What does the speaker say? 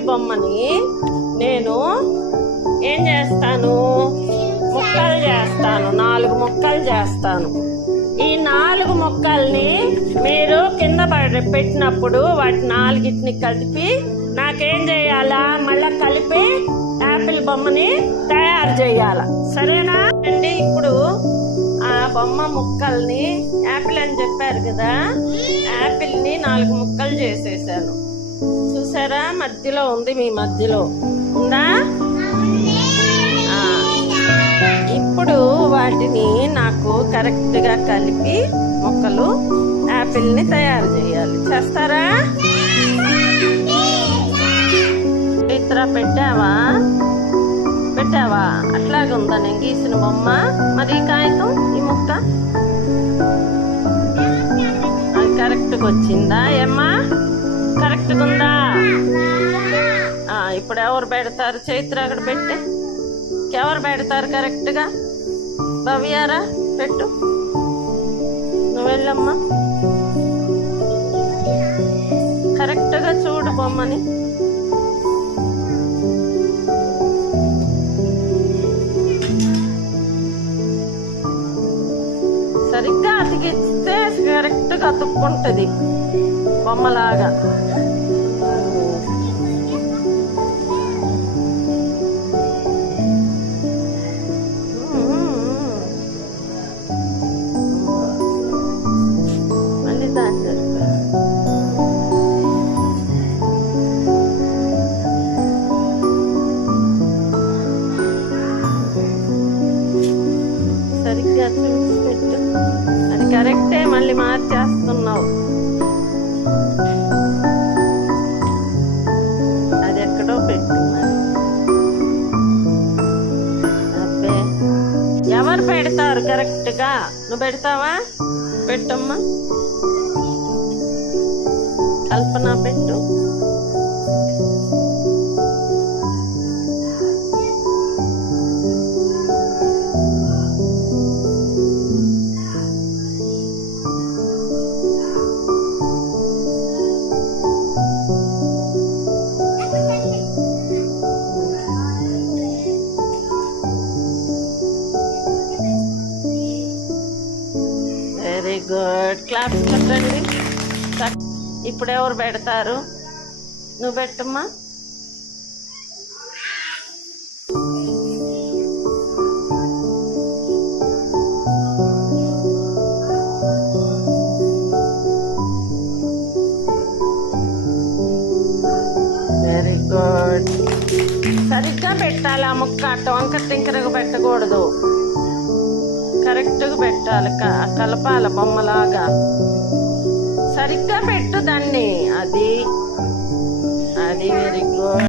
Apple బొమ్మని నేను ఏం చేస్తాను, ముక్కలు చేస్తాను. 4 ముక్కలు చేస్తాను. ఈ 4 ముక్కల్ని మీరు కింద పెట్టినప్పుడు వాటి 4టిని కలిపి నాకేం చేయాలా, మళ్ళా కలిపి యాపిల్ బొమ్మని తయారు చేయాల. సరేనా అండి? ఇప్పుడు ఆ బొమ్మ ముక్కల్ని, యాపిల్ అని చెప్పారు కదా, యాపిల్ ని 4 ముక్కలు చేసేసాను. చూసారా? మధ్యలో ఉంది, మీ మధ్యలో ఉందా? ఇప్పుడు వాటిని నాకు కరెక్ట్ గా కలిపి ముక్కలు యాపిల్ ని తయారు చేయాలి. చేస్తారా? ఇతర పెట్టావా? అట్లాగే ఉందా నేను గీసిన బొమ్మ? మరి ఈ కాగితం, ఈ ముక్క అది కరెక్ట్ గా వచ్చిందా? ఏమ్మా కరెక్ట్ గా ఉందా? ఇప్పుడు ఎవరు పెడతారు? చైత్ర అక్కడ పెట్టే. ఎవరు పెడతారు కరెక్ట్ గా? భవ్యారా పెట్టు. నువ్వు వెళ్ళమ్మా, కరెక్ట్ గా చూడు బొమ్మని. సరిగ్గా అతికిస్తే కరెక్ట్ గా అతుక్కుంటది బొమ్మలాగా. మళ్ళీ దాన్ని సరిగ్గా చూసి పెట్టు. అది కరెక్టే, మళ్ళీ మార్చేస్తున్నావు. అది ఎక్కడో పెట్టు. మరి అబ్బే, ఎవరు పెడతారు కరెక్ట్ గా? నువ్వు పెడతావా? పెట్టమ్మా. కల్పన పెట్టు. Very good. క్లాప్ చెప్పండి. ఇప్పుడు ఎవరు పెడతారు? నువ్వు పెట్టమ్మా. Very good. సరిగ్గా పెట్టాలి ఆ ముక్క. అట్ట వంకర టింకరగా పెట్టకూడదు, కరెక్ట్ గా పెట్టాలి. కలపాల బొమ్మలాగా. సరిగ్గా పెట్టు దాన్ని. అది వెరీ గుడ్.